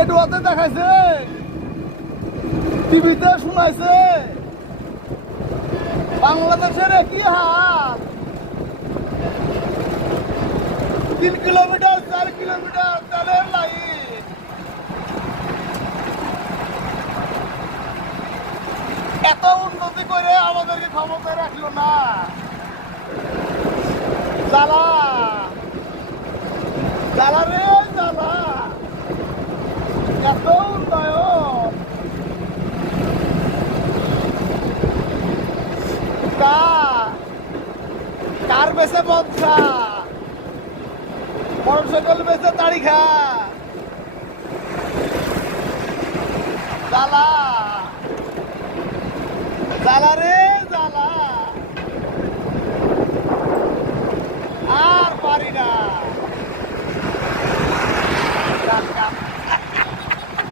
রেডিওতে দেখাইছে, টিভিতে শোনাইছে, বাংলাদেশের একই হাল। 3 কিলোমিটার 4 কিলোমিটার তেলের লাইন। এত উন্নতি করে আমাদেরকে ক্ষমতায় রাখলো না। জ্বালা জ্বালা রে জ্বালা, এত উন্নয়ন কার বেছে মদ খা, মোটরসাইকেল বেছে তাড়ি খা। জ্বালা জ্বালা রে জ্বালা, আর পারি না।